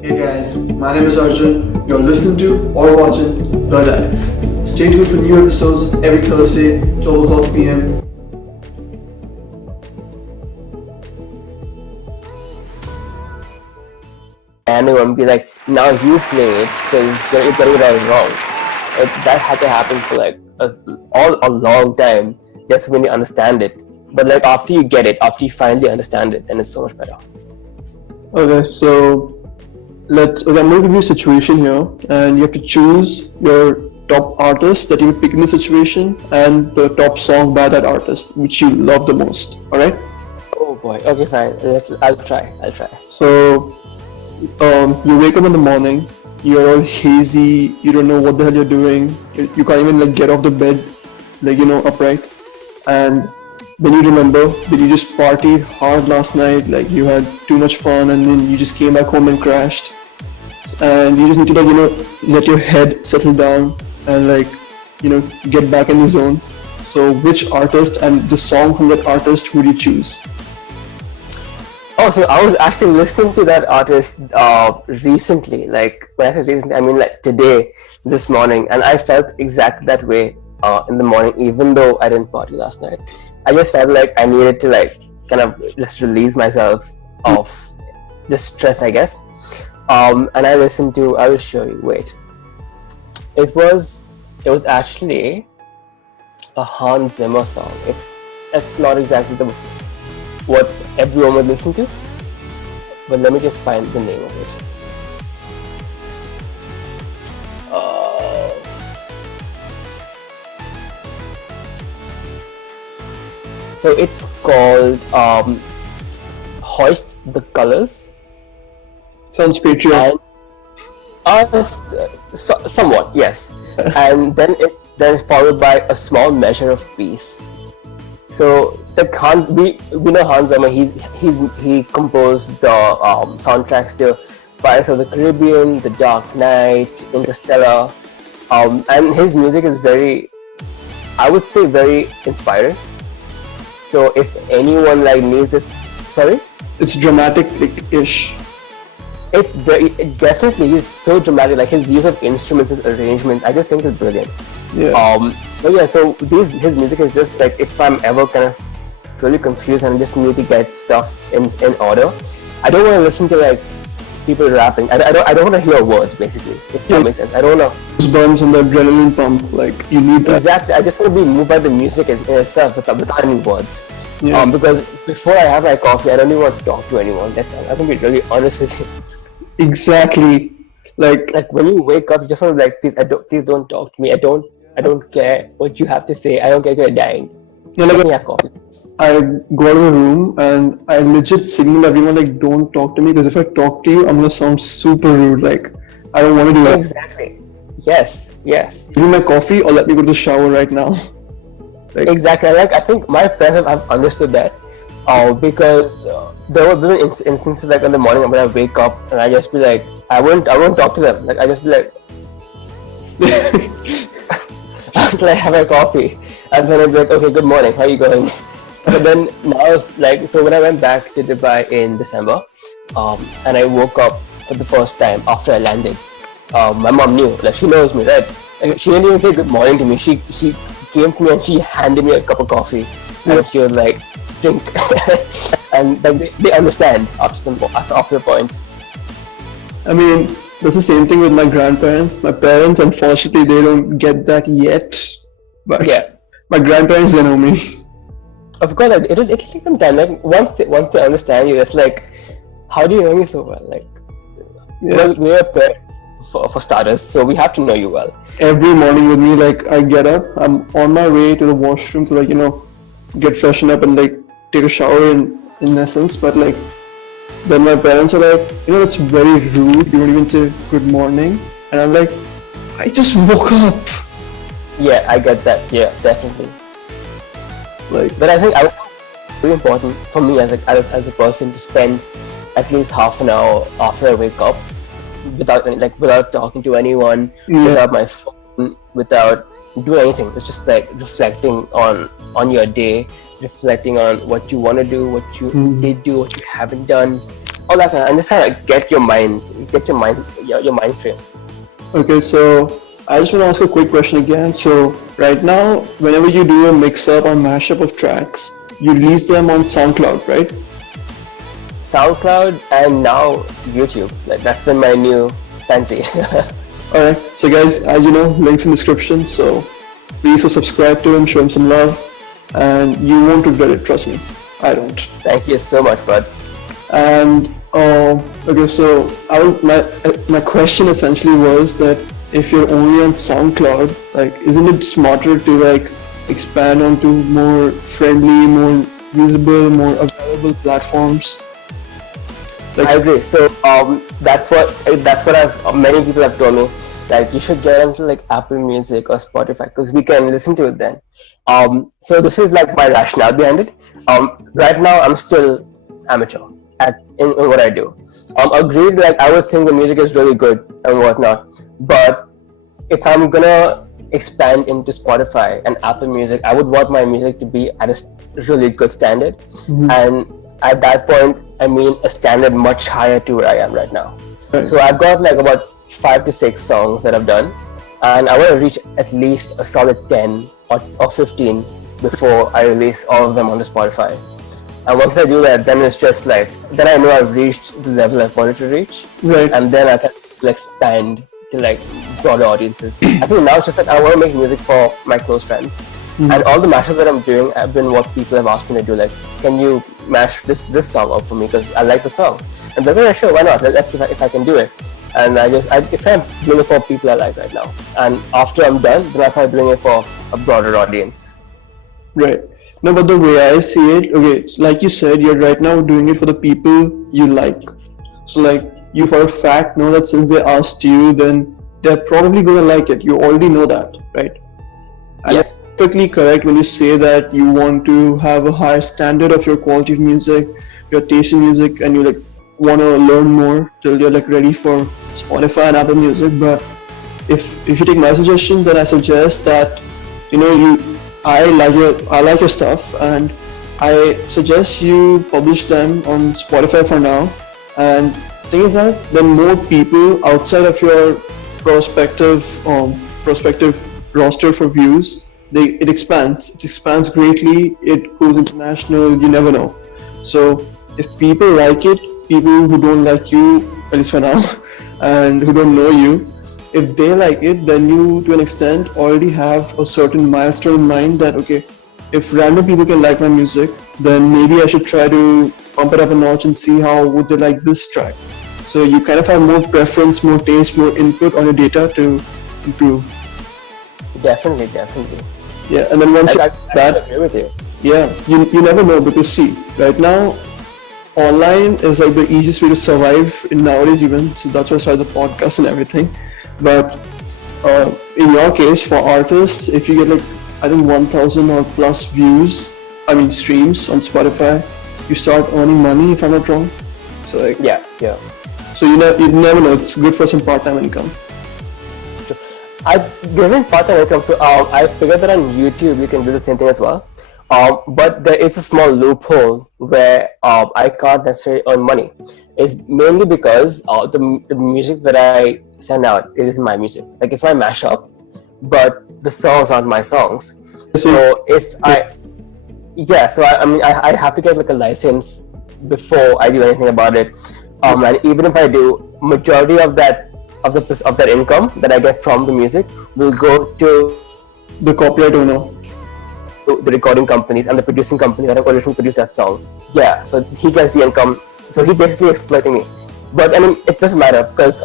Hey guys, my name is Arjun. You're listening to or watching The Life. Stay tuned for new episodes every Thursday, 12 o'clock p.m. And and be like, now you play it because you're getting it all wrong. That had to happen for like a long time just when you understand it. But like after you get it, after you finally understand it, then it's so much better. Okay, so I'm going to give you a situation here, and you have to choose your top artist that you would pick in the situation and the top song by that artist, which you love the most. All right. Oh boy. Okay, fine. I'll try. So, you wake up in the morning, you're all hazy, you don't know what the hell you're doing, you can't even like get off the bed, upright, and then you remember that you just partied hard last night, like you had too much fun, and then you just came back home and crashed, and you just need to let your head settle down and get back in the zone. So, which artist and the song from that artist would you choose? Oh, so I was actually listening to that artist recently. Like when I say recently, I mean like today, this morning, and I felt exactly that way in the morning, even though I didn't party last night. I just felt like I needed to like kind of just release myself of the stress, I guess. And I listened to. I will show you. Wait, it was actually a Hans Zimmer song. It's not exactly what everyone would listen to, but let me just find the name of it. So it's called Hoist the Colors. Sounds patriotic. Somewhat, yes. And then it's followed by A Small Measure of Peace. So we know Hans Zimmer. He composed the soundtracks to Pirates of the Caribbean, The Dark Knight, Interstellar, and his music is very, I would say, very inspiring. So if anyone like needs this, sorry, it's dramatic-ish. It definitely is so dramatic. Like his use of instruments, his arrangements, I just think is brilliant. Yeah. But yeah, so his music is just like, if I'm ever kind of really confused and I just need to get stuff in order, I don't want to listen to like people rapping. I don't want to hear words, basically, if that makes sense. I don't know. Goosebumps and the adrenaline pump, like you need that. Exactly. I just want to be moved by the music in itself without any words. Yeah. Because before I have my coffee, I don't even want to talk to anyone. I'm gonna be really honest with you. Exactly. Like when you wake up, you just want to like, please don't talk to me. I don't care what you have to say. I don't care if you're dying. Let me have coffee. I go out of the room and I legit signal everyone like, don't talk to me, because if I talk to you, I'm gonna sound super rude. Like I don't want to do that. Exactly. Yes. Give me my coffee or let me go to the shower right now. Exactly. Like I think my parents have understood that, because there were been instances like in the morning when I wake up and I just be like, I won't talk to them. Like I just be like, until I have my coffee, and then I'd be like, okay, good morning, how are you going? But then now it's like, so when I went back to Dubai in December, and I woke up for the first time after I landed, my mom knew, like she knows me, right? And she didn't even say good morning to me. She came to me and she handed me a cup of coffee, and she was like, drink. And like they understand after a point. I mean, that's the same thing with my grandparents. My parents, unfortunately, they don't get that yet. But yeah, my grandparents, they know me. Of course, like, it'll take some time. Like once they understand you, it's like, how do you know me so well? Like, well, we're parents for starters, so we have to know you well. Every morning with me, like I get up, I'm on my way to the washroom to get freshened up and like take a shower in essence. But like then my parents are like, it's very rude. You don't even say good morning, and I'm like, I just woke up. Yeah, I get that. Yeah, definitely. But I think it's really important for me as a person to spend at least half an hour after I wake up without talking to anyone, without my phone, without doing anything. It's just like reflecting on your day, reflecting on what you want to do, what you did do, what you haven't done, all that kind of, and just kind of get your mind frame. Okay, so I just want to ask a quick question again. So right now, whenever you do a mix-up or mashup of tracks, you release them on SoundCloud, right? SoundCloud and now YouTube. Like that's been my new fancy. Alright, so guys, as you know, links in description, so please subscribe to him, show him some love, and you won't regret it, trust me. I don't. Thank you so much, bud. And okay, so my question essentially was that if you're only on SoundCloud, like isn't it smarter to like expand onto more friendly, more usable, more available platforms? I agree. So that's what many people have told me. Like you should get into like Apple Music or Spotify because we can listen to it then. So this is like my rationale behind it. Right now I'm still amateur in what I do. Agreed. Like I would think the music is really good and whatnot, but if I'm gonna expand into Spotify and Apple Music, I would want my music to be at a really good standard, and at that point, I mean a standard much higher to where I am right now. Right. So I've got like about 5 to 6 songs that I've done, and I want to reach at least a solid 10 or 15 before I release all of them onto Spotify. And once I do that, then it's just like, then I know I've reached the level I wanted to reach, Right. and then I can expand to like broader audiences. I think now it's just like I want to make music for my close friends, and all the mashups that I'm doing have been what people have asked me to do. Like, can you mash this song up for me because I like the song? And they're like, yeah, sure, why not? Let's see if I can do it. And it's kind of doing it for people I like right now. And after I'm done, then I start doing it for a broader audience. Right. No, but the way I see it, okay, like you said, you're right now doing it for the people you like. So like you for a fact know that since they asked you, then they're probably gonna like it. You already know that, right? And Yeah. you're perfectly correct when you say that you want to have a higher standard of your quality of music, your taste in music, and you like want to learn more till you're like ready for Spotify and Apple Music. But if you take my suggestion, then I suggest that I like your stuff, and I suggest you publish them on Spotify for now. And thing is that then more people outside of your prospective roster for views, it expands greatly. It goes international. You never know. So if people like it, people who don't like you, at least for now, and who don't know you, if they like it, then you, to an extent, already have a certain milestone in mind that, okay, if random people can like my music, then maybe I should try to pump it up a notch and see how would they like this track. So you kind of have more preference, more taste, more input on your data to improve. Definitely. Yeah, and then once I that, agree with you. yeah, you never know, because see, right now, online is like the easiest way to survive in nowadays even, so that's why I started the podcast and everything. But in your case, for artists, if you get like, I think 1,000 or plus streams on Spotify, you start earning money, if I'm not wrong. So like, Yeah. so you never know, it's good for some part-time income. Given part-time income, so I figured that on YouTube you can do the same thing as well. But there is a small loophole where I can't necessarily earn money. It's mainly because the music that I send out, it is my music. Like it's my mashup, but the songs aren't my songs. So I have to get like a license before I do anything about it. And even if I do, majority of that income that I get from the music will go to The copyright owner. the recording companies and the producing company that have originally produced that song. Yeah, so he gets the income. So he's basically exploiting me. But I mean, it doesn't matter because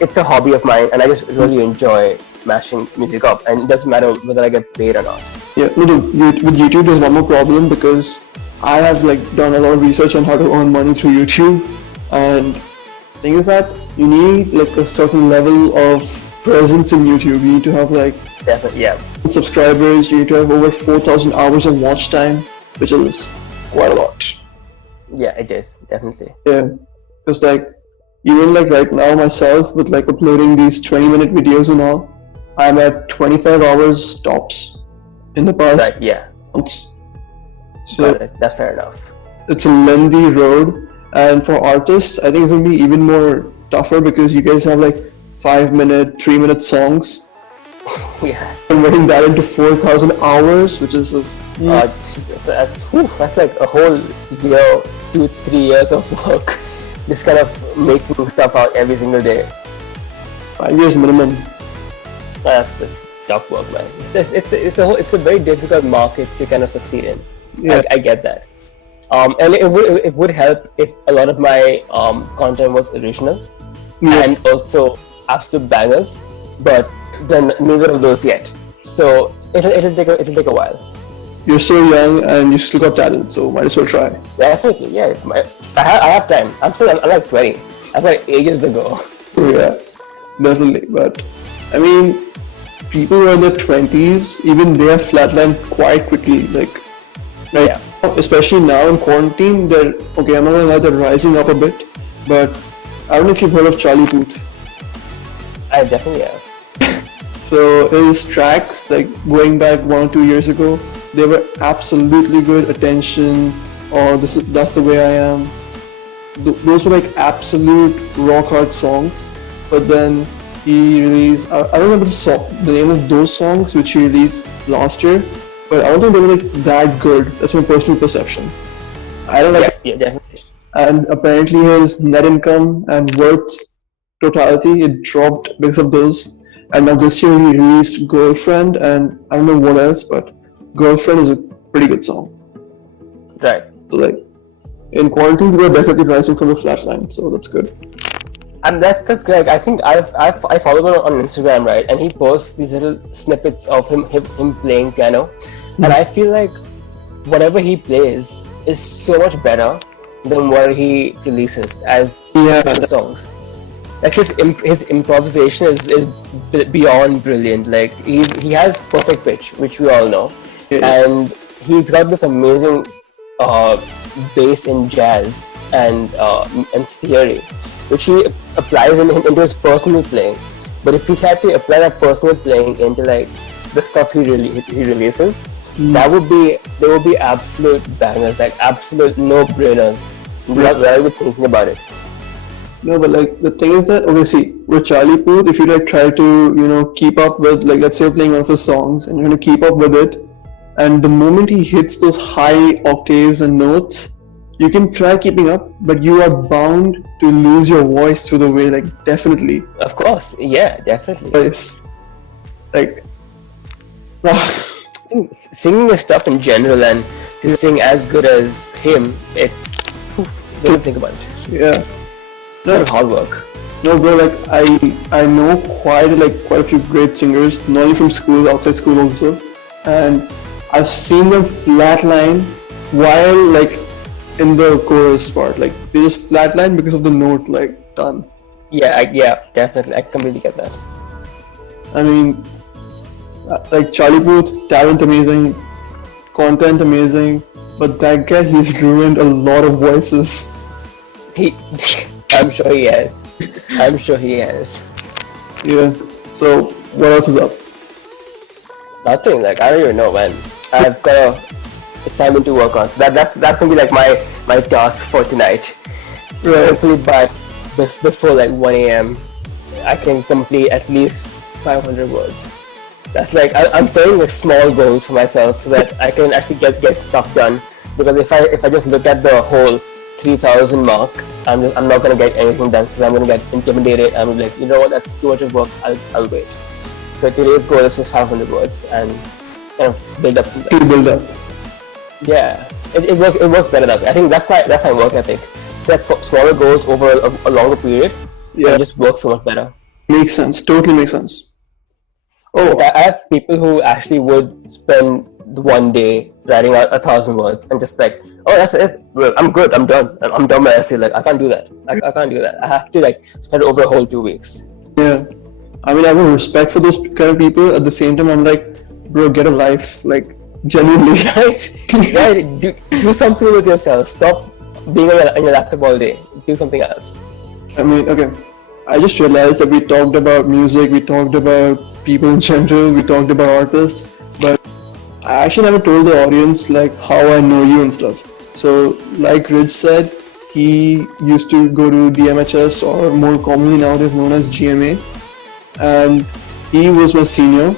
it's a hobby of mine, and I just really enjoy mashing music up, and it doesn't matter whether I get paid or not. Yeah, with YouTube there's one more problem, because I have like done a lot of research on how to earn money through YouTube, and the thing is that you need like a certain level of presence in YouTube. You need to have like Definitely, yeah. subscribers, you need to have over 4,000 hours of watch time, which is quite a lot. Yeah, it is, definitely. Yeah, because like even like right now myself with like uploading these 20-minute videos and all, I'm at 25 hours tops in the past Right, yeah. months. So Got it. That's fair enough. it's a lengthy road, And for artists, I think it's gonna be even more tougher because you guys have like 5 minute, 3 minute songs. Yeah. Converting that into 4,000 hours, which is That's like a whole year, 2-3 years of work. Just kind of making stuff out every single day. 5 years minimum. That's tough work, man. It's a very difficult market to kind of succeed in. Yeah. I get that. And it would help if a lot of my content was original and also absolute bangers, but then neither of those yet. So it'll take a while. You're so young and you still got talent, so might as well try. Definitely, yeah. I have time. I'm like 20. I've got ages to go. Yeah, definitely. But I mean, people who are in their 20s, even they have flatlined quite quickly. Like Yeah. especially now in quarantine, they're okay. I'm not gonna lie, they're rising up a bit. But I don't know if you've heard of Charlie Puth. I definitely have. So his tracks, like going back 1 or 2 years ago, they were absolutely good. Attention, or that's the way I am. Those were like absolute rock hard songs. But then he released, I don't remember the name of those songs which he released last year, but I don't think they were like that good. That's my personal perception. I don't like. Yeah, definitely. And apparently his net income and worth totality, it dropped because of those. And now this year he released Girlfriend, and I don't know what else, but Girlfriend is a pretty good song. Right. So like in quarantine, we were definitely rising from the flatline, so that's good. And that's great. I think I follow him on Instagram, right? And he posts these little snippets of him playing piano, and I feel like whatever he plays is so much better than what he releases as songs. Like his improvisation is beyond brilliant. Like he has perfect pitch, which we all know, and he's got this amazing bass in jazz and theory, which he applies into his personal playing. But if he had to apply that personal playing into like the stuff he releases, there would be absolute bangers, like absolute no-brainers. Without even thinking about it. No, but like the thing is that obviously with Charlie Puth, if you like try to keep up with, like, let's say you're playing one of his songs and you're gonna keep up with it, and the moment he hits those high octaves and notes, you can try keeping up, but you are bound to lose your voice through the way, like definitely. Of course, yeah, definitely. Yes. Like singing is tough in general, and to sing as good as him, it's don't think about it. Yeah. No, hard work. No, bro. Like I know quite a few great singers, not only from school, outside school also, and I've seen them flatline while like in the chorus part. Like they just flatline because of the note. Like done. Yeah, definitely. I completely get that. I mean, like Charlie Puth, talent amazing, content amazing, but that guy, he's ruined a lot of voices. I'm sure he has. Yeah. So what else is up? Nothing. Like I don't even know, man. I've got a assignment to work on, so that's gonna be like my task for tonight. Right. Hopefully, before like 1 a.m., I can complete at least 500 words. That's like I'm setting like small goals for myself so that I can actually get stuff done. Because if I just look at the whole 3,000 mark, I'm not gonna get anything done because I'm gonna get intimidated. I'm like, you know what, that's too much of work. I'll wait. So today's goal is just 500 words and kind of build up from there. To build up. Yeah, it works better that way. I think that's my work ethic. Set smaller goals over a longer period. Yeah. And it just works so much better. Makes sense. Totally makes sense. Oh, I have people who actually would spend one day writing out 1,000 words and just like, oh, that's it. Well, I'm good. I'm done. I'm done with essay. Like, I can't do that. I can't do that. I have to like spend over a whole 2 weeks. yeah. I mean, I have a respect for those kind of people. At the same time, I'm like, bro, get a life. Like, genuinely. Right? Do something with yourself. Stop being on your laptop all day. Do something else. I mean, okay. I just realized that we talked about music, we talked about people in general, we talked about artists, but I actually never told the audience like how I know you and stuff. So, like Rich said, He used to go to DMHS, or more commonly nowadays known as GMA, and he was my senior.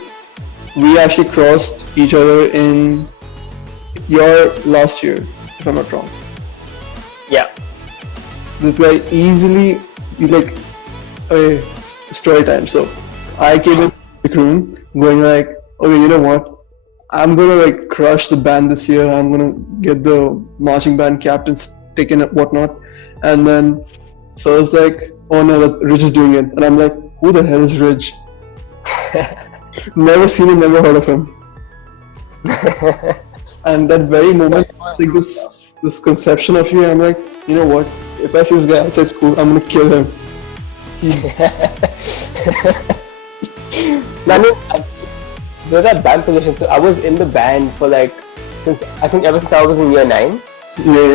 We actually crossed each other in your last year, if I'm not wrong. Yeah. This guy easily, he's like, okay, story time. So I came in the room going like, okay, you know what? I'm gonna like crush the band this year. I'm gonna get the marching band captain's ticket and whatnot. And then so it's like, oh no, that Rich is doing it. And I'm like, who the hell is Rich? Never seen him, never heard of him. And that very moment, like this conception of you, I'm like, you know what? If I see this guy outside school, I'm gonna kill him. I mean, those are band positions. So I was in the band for like ever since I was in year 9,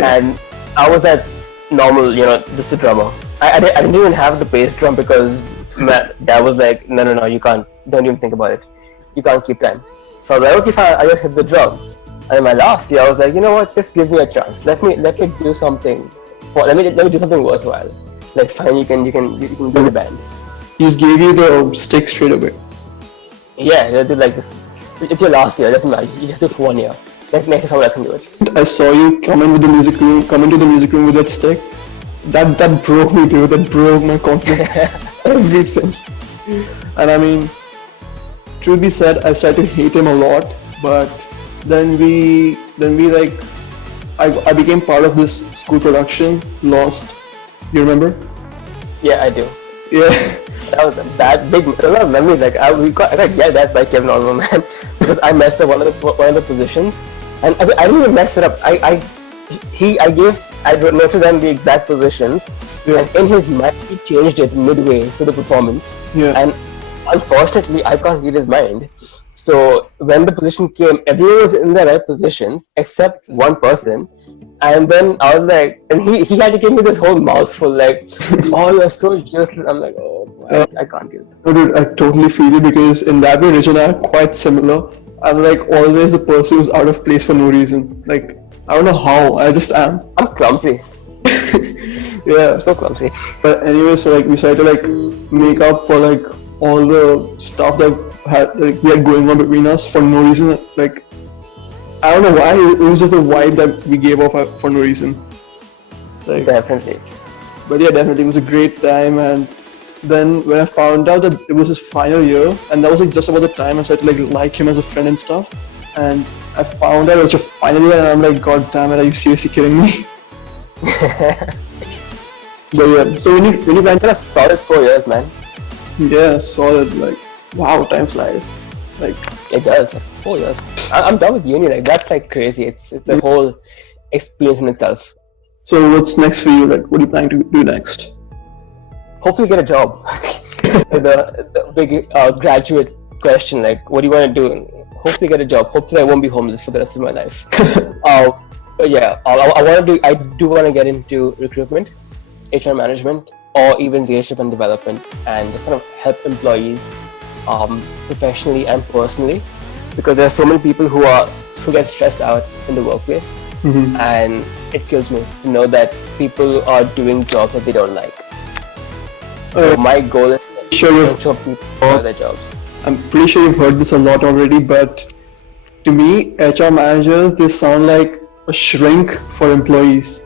and I was at normal, just a drummer. I didn't even have the bass drum because my dad was like, no, you can't. Don't even think about it. You can't keep time. So I was like, okay, fine. I just hit the drum. And in my last year, I was like, you know what? Just give me a chance. Let me do something. Let me do something worthwhile. Like, fine, you can do the band. He just gave you the stick straight away. Yeah, they did like this. It's your last year. It doesn't matter. You just do it for 1 year. Next year, someone else can do it. I saw you come into the music room with that stick. That broke me, dude. That broke my confidence. Everything. And I mean, truth be said, I started to hate him a lot. But then we like, I became part of this school production, Lost. You remember? Yeah, I do. Yeah. That was a lot of memories. Like I got yelled at by Kevin Oliver, man, because I messed up one of the positions, and I didn't even mess it up. I noted them the exact positions, and in his mind he changed it midway through the performance. Yeah. And unfortunately, I can't read his mind. So when the position came, everyone was in the right positions except one person. And then I was like, and he had to give me this whole mouthful, like, oh, you're so useless. I'm like, oh, I can't do that. No, dude, I totally feel you, because in that way, Rich and I are quite similar. I'm like always the person who's out of place for no reason. Like, I don't know how, I just am. I'm clumsy. Yeah. I'm so clumsy. But anyway, so like we tried to like make up for like all the stuff that we had going on between us for no reason. Like, I don't know why, it was just a vibe that we gave off for no reason. Like, Definitely. But yeah, definitely, it was a great time. And then when I found out that it was his final year, and that was like just about the time I started to like him as a friend and stuff, and I found out it was your final year, and I'm like, god damn it, are you seriously kidding me? But yeah, so when you went, It's been a solid 4 years, man. yeah, solid, like, wow, time flies. Like, It does. Like 4 years. I'm done with uni. Like that's like crazy. It's a whole experience in itself. so what's next for you? Like, what are you planning to do next? Hopefully get a job. the big graduate question, like, what do you want to do? Hopefully get a job. Hopefully I won't be homeless for the rest of my life. But yeah, I do want to get into recruitment, HR management, or even leadership and development, and just kind of help employees professionally and personally, because there are so many people who get stressed out in the workplace, and it kills me to know that people are doing jobs that they don't like. So my goal is to make sure people enjoy their jobs. I'm pretty sure you've heard this a lot already, but to me, HR managers, they sound like a shrink for employees.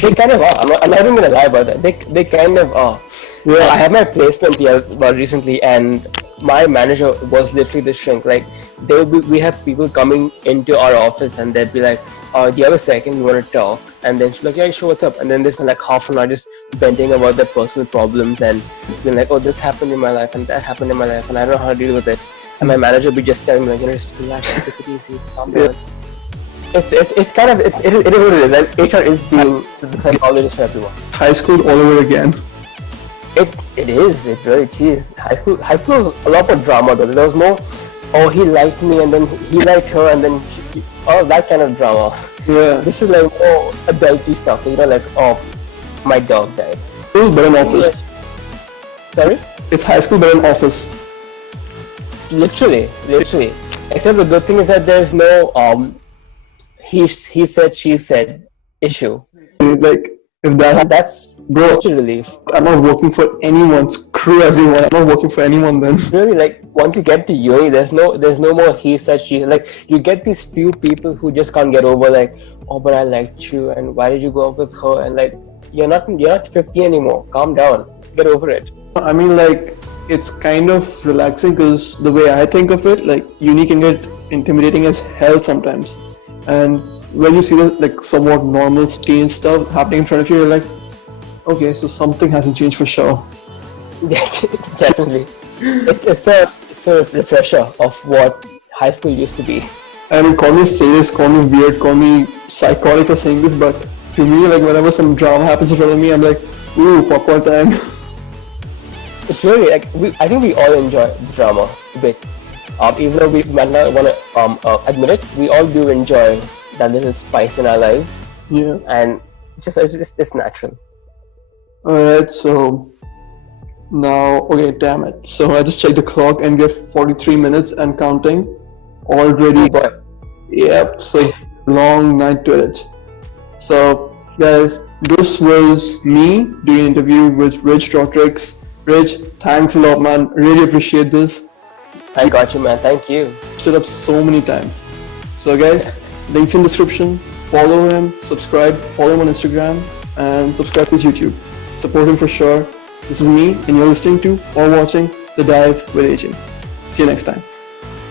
They kind of are. I'm not even gonna lie about that. They kind of are. Yeah. I had my placement here recently, and my manager was literally the shrink. Like we have people coming into our office, and they'd be like, "Do you have a second? You want to talk?" And then she'd be like, "Yeah, sure. What's up?" And then they spend like half an hour just venting about their personal problems and being like, "Oh, this happened in my life, and that happened in my life, and I don't know how to deal with it." And my manager would be just telling me like, just relax, take it easy, calm down. It's kind of it is what it is. Like, HR is being the psychologist for everyone. High school all over again. It is. It really is. High school was a lot more drama though. There was more. Oh, he liked me, and then he liked her, and then all that kind of drama. Yeah. This is like more adulty stuff. Like, oh, my dog died. School but an office. Sorry? It's high school but an office. Literally. Except the good thing is that there's no he said, she said issue. Like, if that And happens, that's bro, such a relief. I'm not working for anyone. Screw everyone. I'm not working for anyone then. Really, like once you get to uni, there's no more he said she. Like you get these few people who just can't get over like, oh, but I liked you, and why did you go up with her? And like you're not 50 anymore. Calm down. Get over it. I mean, like, it's kind of relaxing because the way I think of it, like, uni can get intimidating as hell sometimes. And when you see the like somewhat normal stage stuff happening in front of you, you're like, okay, so something hasn't changed for sure. Definitely. It's a refresher of what high school used to be. I mean, call me sadist, call me weird, call me psychotic for saying this, but to me, like, whenever some drama happens in front of me, I'm like, ooh, popcorn time. It's really like I think we all enjoy the drama a bit. Even though we might not want to admit it, we all do enjoy that little spice in our lives, Yeah. and it's natural. Alright, so now, okay, damn it. So I just checked the clock and we have 43 minutes and counting already. But Yep, so long night to it. So, guys, this was me doing an interview with Rich Trotrix. Rich, thanks a lot, man. Really appreciate this. I got you, man. Thank you. Stood up so many times. So, guys, links in description. Follow him, subscribe, follow him on Instagram, and subscribe to his YouTube. Support him for sure. This is me, and you're listening to or watching The Dive with AJ. See you next time.